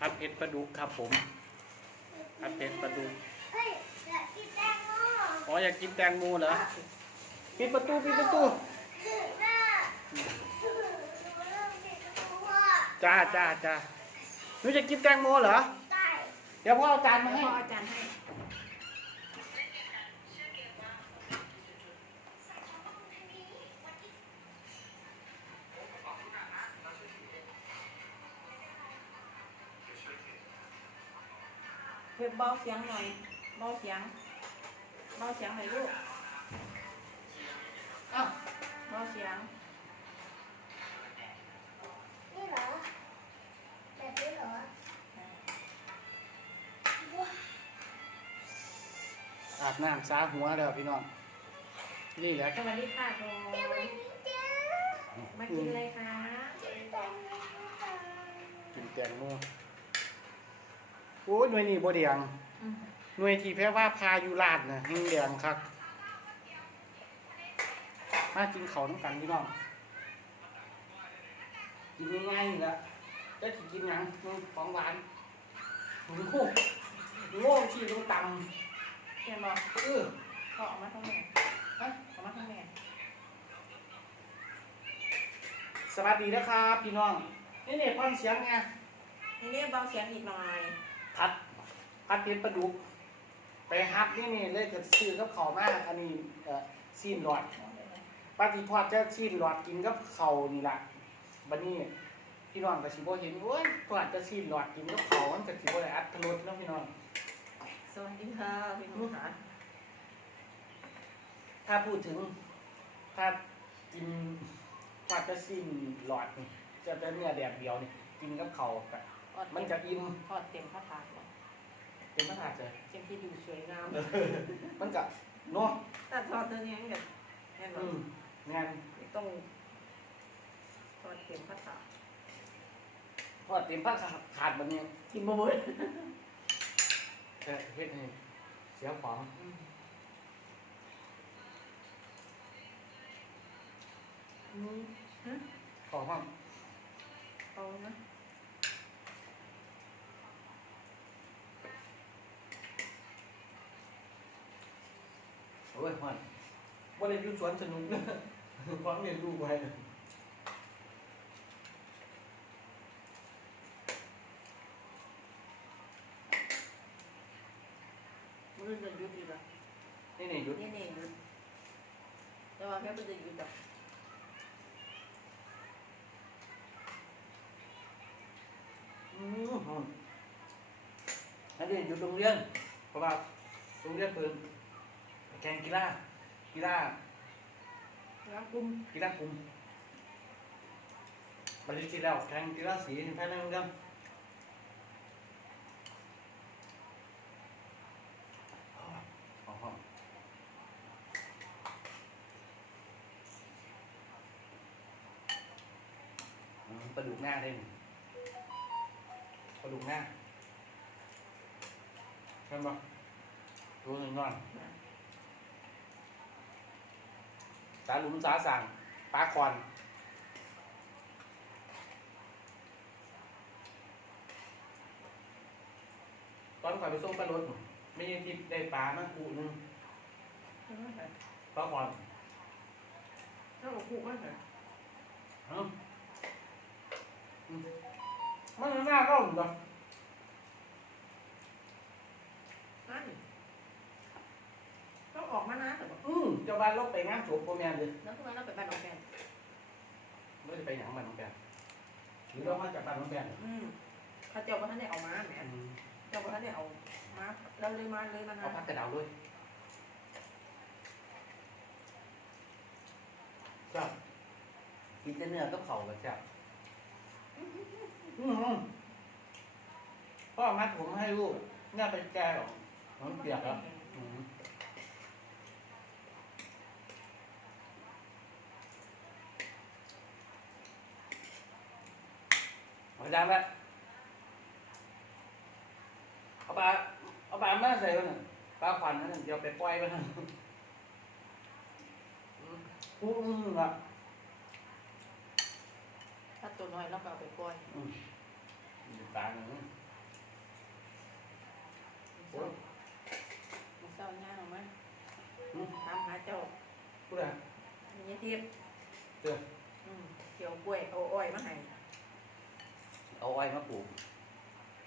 ผัดเผ็ดปลาดุกครับผมผัดเผ็ดปลาดุกเฮ้ยอยากกินแตงโมอ๋ออยากกินแตงโมเหรอปิดประตูปิดประตูแม่หนูเริ่มปิดประตูอะจ้าจ้าจ้าหนูจะกินแตงโมเหรอ ได้ เดี๋ยวพ่อเอาจานมาให้ พ่ออาจารย์ให้ เพิ่มเบาเสียงหน่อยเบาเสียงเบาเสียงหน่อยลูกอ้าวเบาเสียง นี่เหรอ แบบนี้เหรอว้าอาบน้ำซาหัวแล้วพี่น้อง นี่แหละสวัสดีค่ะทุกเดี๋ยววันนี้เจอมากินอะไรคะกินแตงโมค่ะกินแตงโม โอ้ยหน่วยนี่บ่เดียงอืมหน่วยที่แพ้ว่าพายุราดน่ะแห้งแดงครับมากินเขาวน้ำกันพี่น้องกินง่ายๆนี่แหละจะสิกินหยังอืมของหวานโง่โง่ที่ต้องตเขียนบอกำเออพ่อออกมาทางแม่ฮะออกมาทางแม่สวัสดีนะครับพี่น้องนี่เนี่ยฟังเสียงไง นี่เรียกเบาเสียงอีกหน่อยพัด พัดเพชรประดุกไปฮับนี่นี่เลยจะซื้อกับเขาวมากอันนี้เอ่อซีนหลอดปาฏิพอดจะซีนหลอดกินกับเขาวนี่ล่ะบัดนี้พี่น้องก็สิบ่เห็นโอ้ยทอดจะซีนหลอดกินกับเขาวมันก็สิบ่ได้อัตรสเนาะพี่น้องสวัสดีค่ะพี่น้องค่ะถ้าพูดถึงถ้ากินทอดจะซีนหลอดนี่จะเป็นเนื้อแดดเดียวนี่กินกับเขาวก็ทอดมันเต็จะมอิ่มทอดเต็มพระถาด เลยเป็นพระธาตุเลยเต็มที่ดูสวยงามมันก็เนาะแต่ทอดตัวนี้แบบแน่นออืนมงานไม่ต้องทอดเต็มพระถาดทอดเต็มพระขาดบัดนี้กินบ่หมดก็เฮ็ดให้เสียของอืมอืมฮะของห้องเอานะ โอ้ยมันบ่ได้อยู่สวนสนุกนะของเรียนรู้ไว้มือจะหยุดอีกแล้วนี่นี่หยุดนี่นี่หยุดแต่ว่าแค่มันจะหยุดแบบอืมหอมอันนี้อยู่โรงเรียนเพราะว่าโรงเรียนเพิ่น แข่งกีฬากีฬาแล้วกุมกีฬากลุ่มปริจิแล้วแข่งกีฬาสีภายในโรงเรียนหอมหอมอืมปลาดุกหน้าได้นี่ปลาดุกหน้าใช่ปะรู้หนึ่งนอน สาหลุมสาสั่งปลาคอนตอนข่อยไปส่งปลารถไม่ยังทิพได้ปลามากูหนึงปลาคอนถ้าเราคู่มันเหรอเอ้าอืมมันน่าเข้าเหมือนกัน นั่นต้องออกมานะแต่ว่า อืมเจ้าบ้านเราไปงานโฉบโปรแมนเลยแล้วทุกวันเราไปบ้านน้องแกนไม่ได้ไปหยังบ้านน้องแปนหรือเรามาจากบ้านน้องแปนอืมเขาเจ้าก็ท่านได้เอามาแหมอืมเจ้าก็ท่านได้เอามาเราเลยมาเลยมานะเอาพักกระดาวด้วยจ้ากินแต่เนื้อก็เข่ากับจ้าอืมพ่อมัดผมให้ลูกน่าไปแก้หรอกมันเปียกแล้ว อาจางย์ละเอาปลาเอาปลาแม่ใส่ไปหนึ่งปลาขวัญนั่นเดียวไปปล่อยไปหนอู้อือละถ้าตัวน้อยเราก็เอาไปปล่อยอืมตายหนึ่งโอ้ยมันเศร้าหน้าหรือมั้ยตามหาเจ้าผู้ใดมีเทียบเจ้าเกี่ยวกล้วยเอาอ้อยมาให้ เอาอ้อยมาปลูก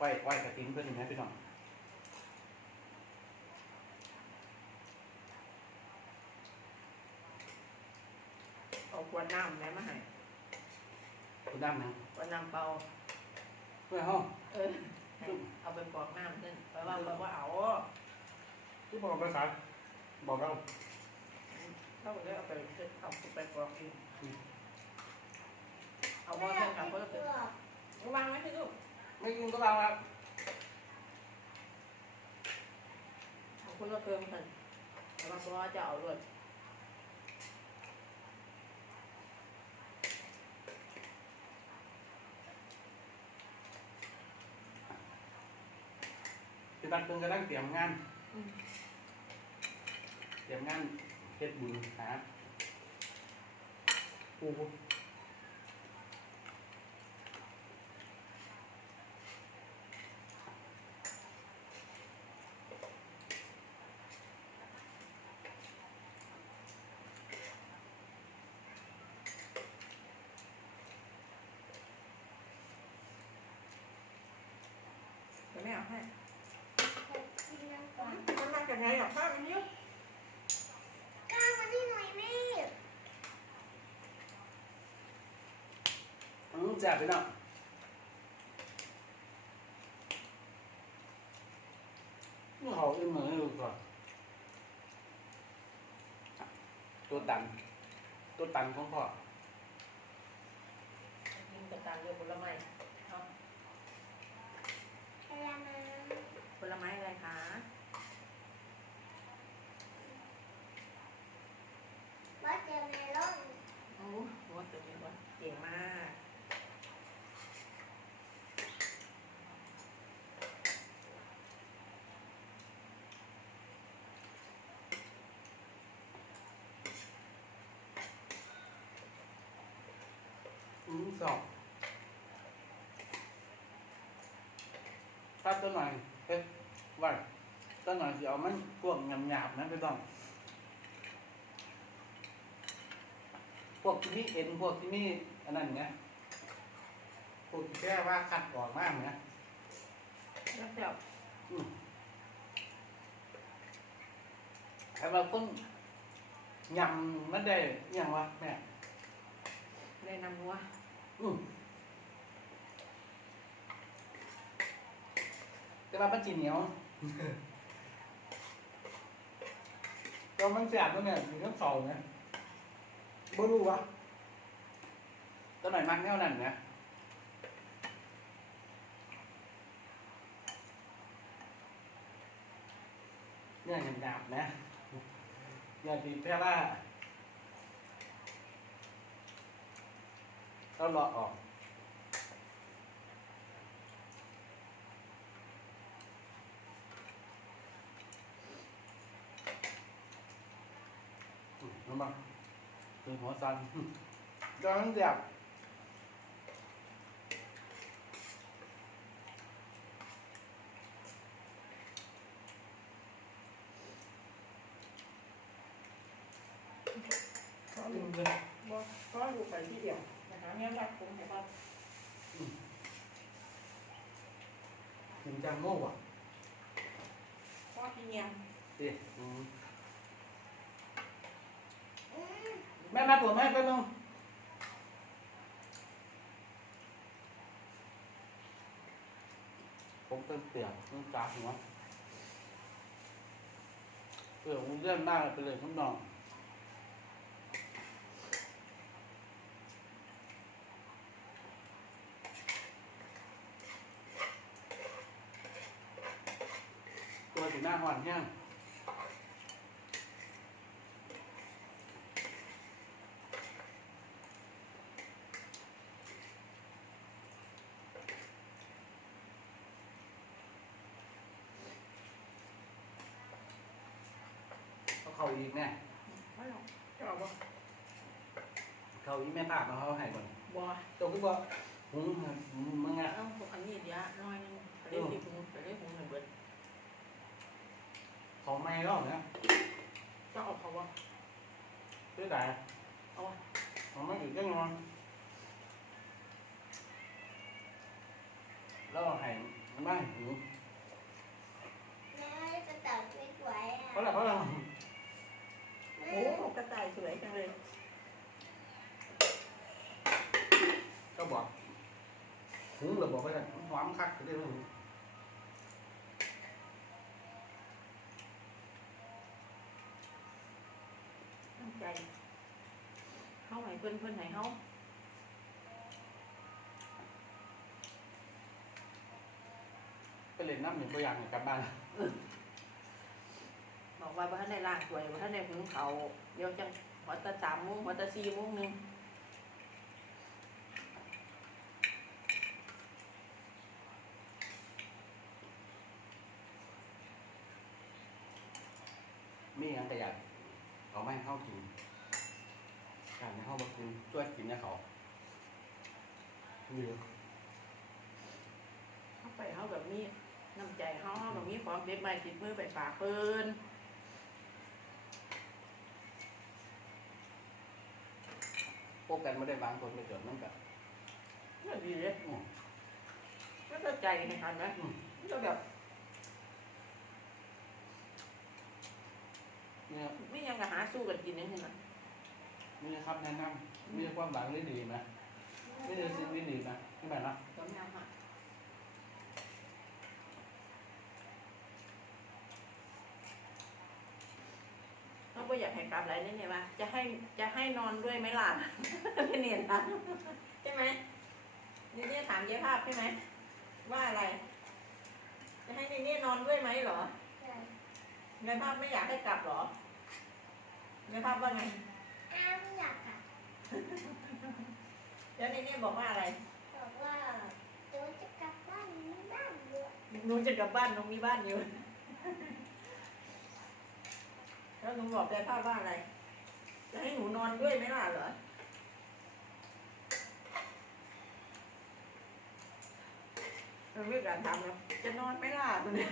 อ้อยอ้อยกระถินเพื่อนนี่นะพี่น้องเอาขวดน้ำแม่มาให้คุณดำนะขวดน้ำเปล่าเพื่อนห้องเออให้เอาไปกรอกน้ำนั่นแปลว่าเราว่าเอาที่บอกภาษาบอกเราเราก็เลยเอาไปเอาไปกรอกเองเอาบอลเพิ่มกับเพิ่มเปลือกวางไว้ที่ลูกไม่กินก็เราครับเอาคุณละเพิ่มกันแต่ว่าเพราะว่าจะเอาด้วยพี่ตันเพิ่งกำลังเตรียมงานอืมเตรียมงานเฮ็ดบุญหาปู เดี๋ยวแม่เอาให้กินน้ำก่อนมันมาจากไหนหรอพ่อมันยอะก้างมานี่หน่อยแม่อืมแซ่บพี่น้องนี่เขาเอ็มเหมือนลูก่อนตัวตัน ตัวตันของพ่อกินกระตังเยอะผลไม้เอา พยามา ผลไม้อะไรคะ วัดเจอเมลอน โอ้โหตัวนี้ว่าเก่งมาก อืมสองถ้าตัวหน่อยเฮ้ยว่าตัวหน่อยสิเอามันพวกหยาบๆนะไม่ต้อง พวกที่นี่เอ็นพวกที่นี่อันนั้นเนี้ยพวกที่แค่ว่าคัดออกมากเนี้ยแล้วเดี๋ยวอืมแต่ว่าคนยำมันได้อหย่างวะแม่ได้นำนัวอืม แต่ว่ามันจีเหนียวตัวมันแสบแล้วเนี่ยอยู่ทั้งสองเนี่ยบ่รู้วะตัวหน่อยมักแนวนั้นเนี่ยเนี่ยหยาบๆนะอย่าดีแค่ว่า เราเลาะออกอืมน้ำมันคือหัวซันตอนนั้นเจ็บ เพราะ ลื ลู ม ก เลย เพราะลูกไปที่เดียวนะคะเนี่ยรักผมแต่ว่า ถึ งจังโม่ว่ะพ่อพี่เนียงดิอืมอืมแม่มาปวดแม่ไปมึงผมเป็นเปียกต้องจับหัวเปลือกมันเลื่อนมากไปเลยข้างนอก ตัวอยู่หน้าหวานเนี่ยเขาเขาอีกแน่ไม่หรอกจะเอาบ่เขาอีกแม่ภาพมาเขาให้ก่อนบ่ตัวก็บอกหุงหุงมึงอะเอาพวกอันนี้เดี๋ยวน้อยนึงไปเล่นที่หูไปเล่นหูหนึ่งเบิดเขาไม่รอบนะจะเอาเขาบ่เป็คือได้เอาวะเอามาอีกก็ง อนแล้วให้มันมาหิวแม่จะตัดไม่ไหวอะเพราะอะไรเพราะอะไร แม่ โอ้กระต่ายสวยจังเลย ก็บอกหุงหรือบอกไปเลยหอมคักก็ได้ไหม ตั้งใจ เข้าให้เพื่อนเพื่อนให้เขาไปเล่นน้ำหนึ่งตัวอย่างกลับบ้านบอกว่าว่าท่านในล่างสวยว่าท่านในหุงเขาวเดี๋ยวจังหัวตะสามโมงหัวตะสี่โมงหนึงมีอย่างแต่อยากเขาไม่ให้เข้ากินการให้ เข้ามากินช่วยกินเนี่ยเขาหรือเข้าไปเขาแบบนี้น้ำใจเขาเขาแบบนี้ของเด็ดใหม่ติดมือไปฝากเพิ่นพวกกันไม่ได้บางคนไปเกิดนั่นแบบก็ดีเลยอืมก็จะใจในคันนะอืมก็แบบเนี่ยไม่ยังกะหาสู้กันกินนี่นะมี ครับแนะนำมีความหวังที่ดีไหมไม่ได้สิ่งที่ดีนะที่แบบนะต้มยำอะเขาก็อยากให้กลับอะไรนี่ไงวะจะให้จะให้นอนด้วยไหมล่ะไม่เนียนนะใช่ไหมนี่เนี่ยถามเย้ภาพใช่ไหมว่าอะไร จะให้นี่เนี่ยนอนด้วยไหมเหรอใช่ในภาพไม่อยากให้กลับเหรอในภาพว่าไง อ้าวไม่อยากอะ แล้วในเนี่ยบอกว่าอะไร บอกว่าเดี๋ยวจะกลับบ้านไม่ได้เลยหนูจะกลับบ้านหนูมีบ้านอยู่ แล้วหนูบอกในภาพว่าอะไรจะให้หนูนอนด้วยไหมล่ะเหรอ เราเรื่องการทำแล้วจะนอนไหม่ล่ะตัวเนี้ย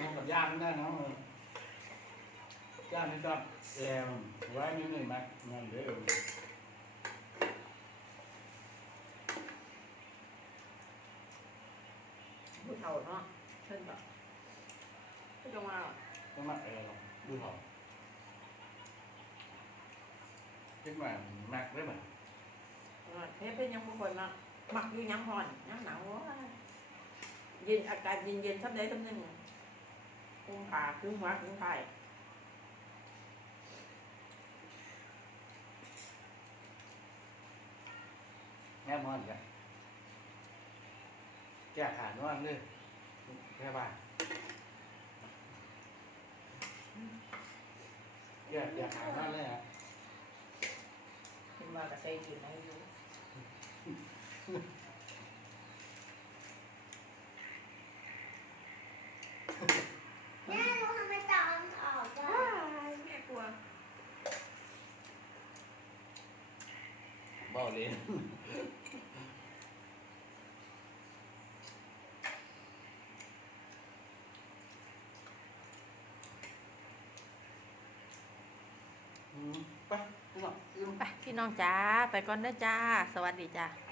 มันกับย่างได้นะมันย่างนี่ก็แรงไว้นิดหนึ่งไหมนั่นเด้อผู้เฒ่า เนาะเช่นแบบก็จะมาก็มาเออดูหอมคิดว่าแม็กได้ไหมเฮ้ยเป็นยังบางคนเนาะหมักอยู่ยังห่อนยังหนาวว้ายเย็นอากาศเย็นเย็นๆทับได้ทับหนึ่งคุ้มขาคุ้มหัวคุ้มไข่แง่มอนกันแก้ขาดนอนเลย แค่บ้านแก้แก้ขาดนอนเลยอะขึ้นมากับใจกินอะไรอยู่แม่รู้ทำไมตามันออกอะแม่กลัวบ่เลย ไปพี่น้องไปพี่น้องจ้า ไปก่อนเด้อจ้า สวัสดีจ้า